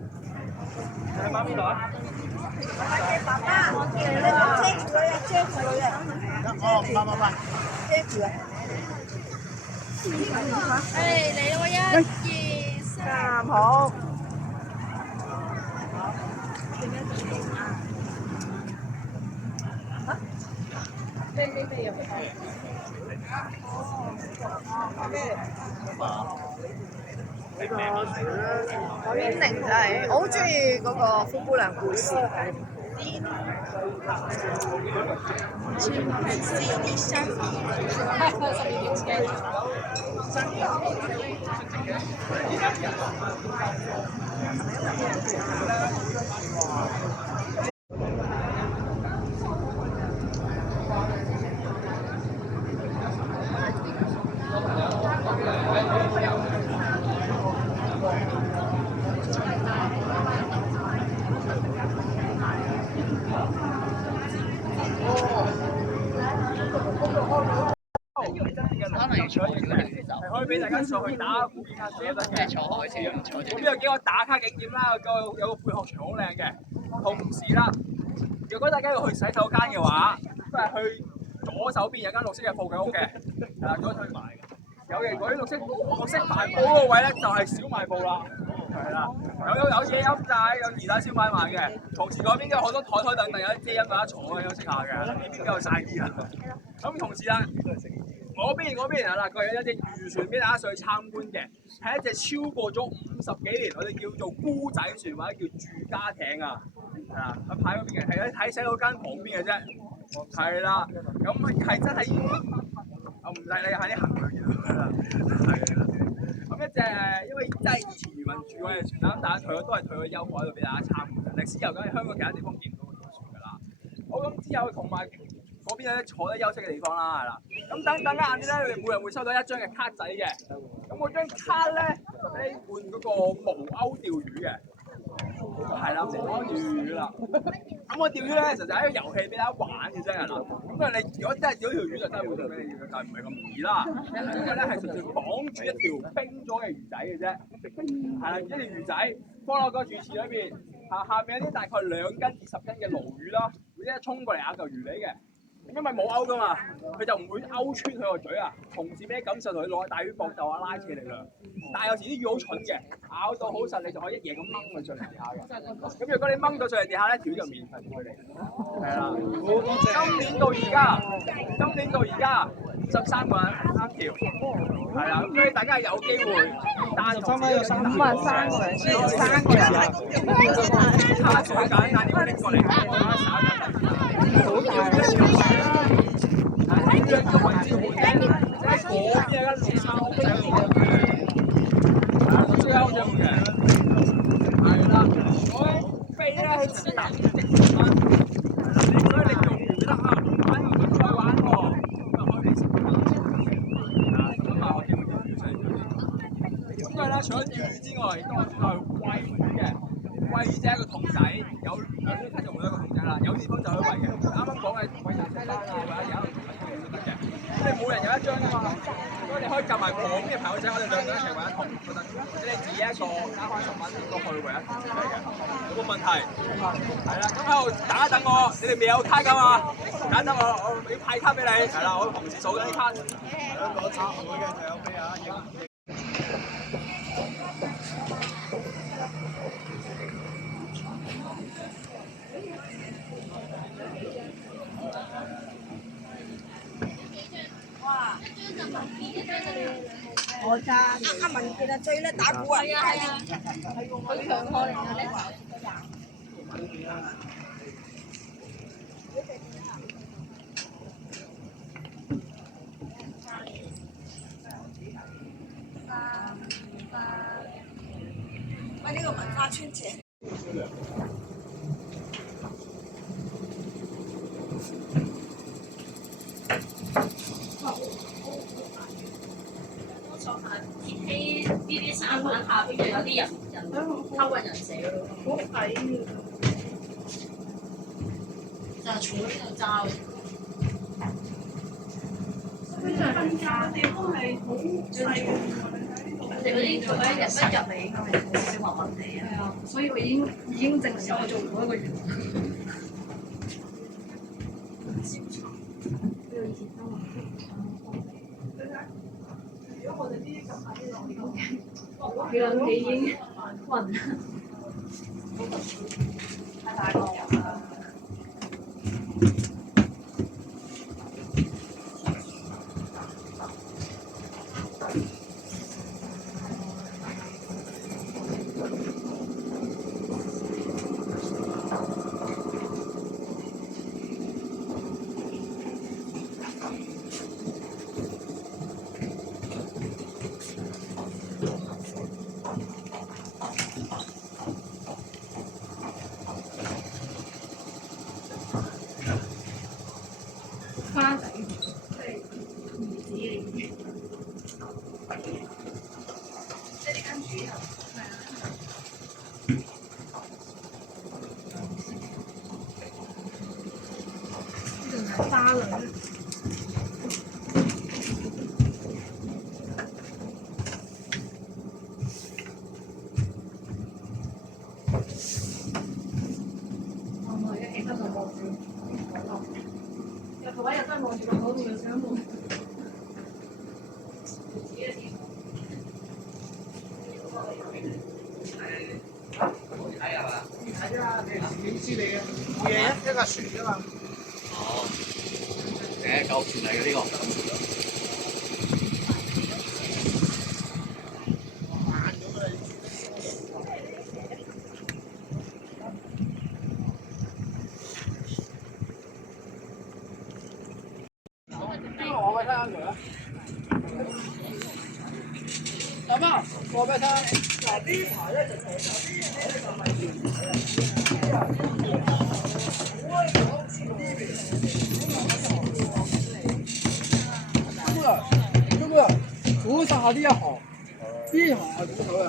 係媽咪攞。爸爸，你遮住佢啊，遮住佢啊。哦，唔係，遮住啊。嚟咯，1、2、3，好。我邊寧就係我好中意嗰個《灰姑娘故事》。可能要坐完嗰條就係可以俾大家上去打古典卡水都得嘅。坐海先，唔坐住。咁有幾個打卡景點啦，有個貝殼場好靚嘅。同時啦，如果大家要去洗手間嘅話，都係去左手邊有間綠色嘅鋪嘅屋嘅，係啦，左手邊買嘅。有嘅，嗰啲綠色帆布嗰個位咧就係小賣部啦，係啦，有嘢飲曬，有魚蛋燒賣賣嘅。同時嗰邊有好多台凳凳，有啲遮陰大家坐嘅休息下嘅，呢邊比較曬啲啊。咁同時啦。嗰邊啊嗱，佢有一隻漁船俾大家上去參觀嘅，係一隻超過咗50幾年，我哋叫做姑仔船或者叫住家艇啊，係啦，喺牌嗰邊嘅，係喺洗手間旁邊嘅啫，係啦，咁係真係，我唔使你喺啲行佢見到啦，係啦，咁一隻因為真係以前漁民住過嘅船啦，咁大家退咗都係退咗休喺度俾大家參觀，歷史悠久，喺香港其他地方見唔到嗰種船㗎啦。好，咁之後同埋。嗰邊有啲坐低休息嘅地方啦，係啦。咁等間晏啲咧，你哋每人會收到一張嘅卡仔嘅。咁嗰張卡咧就俾你換嗰個無鈎釣魚嘅，係啦，無鈎釣魚啦。咁個釣魚咧其實就係一個遊戲俾大家玩嘅啫，係啦。咁啊，你如果真係釣條魚就真係會送俾你嘅，但係唔係咁容易啦。因為咧係純粹綁住一條冰咗嘅魚仔嘅啫，係啦，一條魚仔放落個魚池裏邊，下面有啲大概2斤至10斤嘅鱸魚啦，會一衝過嚟咬嚿魚嚟嘅。因為冇鈎噶嘛，佢就唔會勾穿佢個嘴啊。同時俾你感受同佢攞大魚搏鬥啊、拉扯力量。但係有時啲魚好蠢嘅，咬到好實，你就可以一嘢咁掹佢上嚟地下嘅。咁如果你掹到上嚟地下咧，條魚就免費俾佢哋。係啦，今年到而家13個人3條，係啦，咁所以大家有機會單13蚊有3萬3個人先3個人。卡最簡單，點拎過嚟？好大啊！喺呢個位置換咧，喺嗰邊有間綠衫屋仔換嘅，綠衫屋仔換嘅，係啦。我飛咧去黐南直翻，所以你做完覺得啊，玩完再玩喎，咁啊開始食飯，咁啊我叫佢釣魚上嚟。咁所以咧，除咗釣魚之外，亦都有餵魚嘅。餵魚只係一個桶仔，有啲睇就冇一個桶仔啦，有地方就可以餵嘅。啱啱講嘅餵人食啦，或者有一個都得嘅。咁你每人有一張㗎嘛，所以你可以夾埋旁邊嘅朋友仔，我哋2個一齊餵一桶都得。或者你自己一個加翻10蚊都可以餵一桶出嚟嘅，冇問題。係啦，咁喺度等一等我，你哋未有卡㗎嘛？等一等我要派卡俾你。係啦，我同事數緊啲卡。攞錢會嘅就有飛啊！我咋？阿文傑啊，最叻打鼓啊！係啊，佢強項嚟㗎呢喂，呢個文化村姐。天氣啲餐館下邊就有啲人偷運人死咯。好抵嘅，就係坐呢度揸嘅。佢就瞓覺嘅地方係好細嘅，佢哋嗰啲做咧日不入嚟應該係有少少滑滑地啊。係啊，所以我已經證實我做唔到一個月。佢諗起已經暈啦，太大個啦。花仔，即係兒子嚟嘅，即係啲跟住啊，係啊。呢度係花蕾。我而家起身就望住。有位又真係望住個口度，又想望。睇係嘛？睇啦，你點知你嘅嘢一個船啫嘛。哦，舊船嚟嘅呢個。我俾佢啊！咁啊，我俾佢。嗱呢排咧就咁啊，扶實下呢一行，呢行係估到嘅，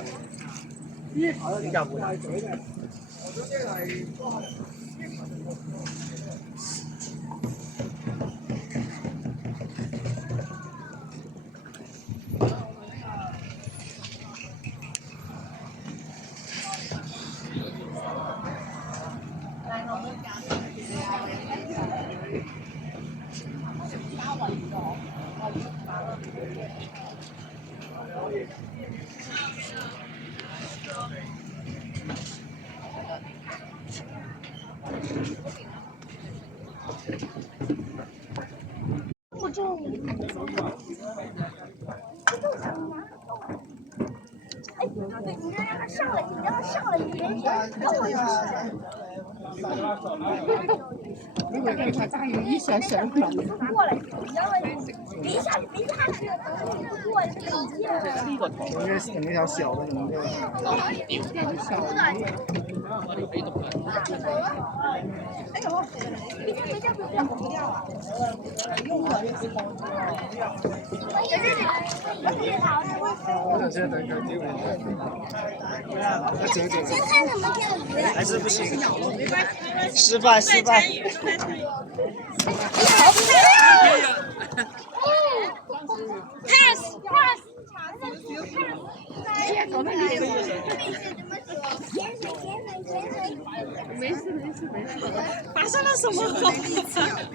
呢排咧就大嘴嘅，總之係。不中。哎，你让他上来，你让他上来，你别等我一下。如果给他大约一小时可能。过来，你要别下去，别下去，等你过来，他有劲了。應該整呢條小嘅咁嘅。哎呦，别叫，不要不掉啊！用我就行。先看怎么钓鱼。還是不行，失敗失敗。pass pass。哎呀，搞得脸。没事没事没事。发生了什么？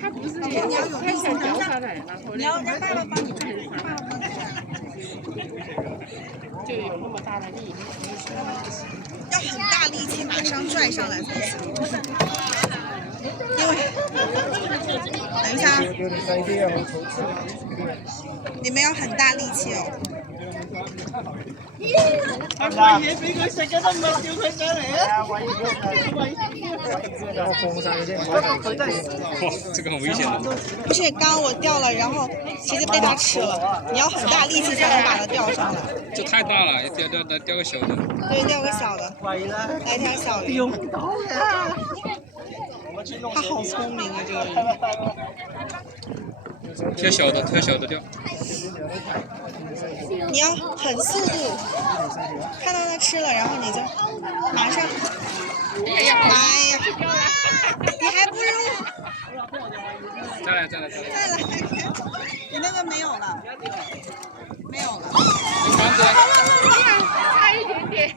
他不是也他想教他的，然后你要让爸爸帮你看。就有那么大的力。要很大力气马上拽上来才行。因为，等一下，你們要很大力氣哦。係咪嘢俾佢食嘅都唔係叫佢上嚟啊！然後放晒佢先，哇，這個很危險的。不是，剛剛我掉了，然後其實被它吃了。你要很大力氣才能把它釣上來。這太大了，要釣個小的。對，釣個小的。來條小魚。釣唔到呀！他好聰明啊，這個人。挑小的釣。你要很速度，看到他吃了，然后你就马上。哎呀，你还不如再来。再来，你那个没有了，没有了。差一点点。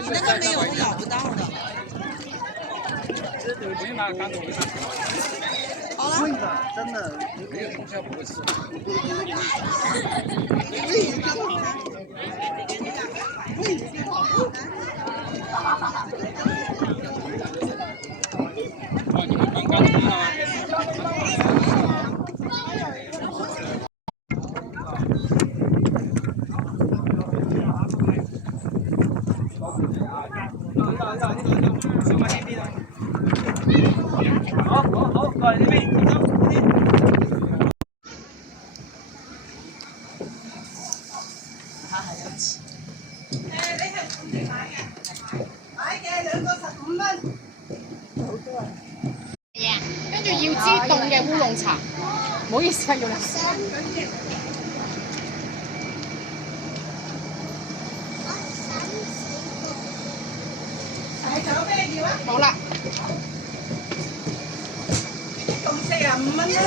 你那个没有，我咬不到的。不用拿竿头给它。好了。会的，真的。没有从小不会吃。哦，你们放竿头了吗？好，過嚟呢邊，走呢邊。買嘅2個15蚊。跟住要支凍嘅烏龍茶，唔好意思啊，要你。仲有咩要啊？好啦。凍45蚊啦。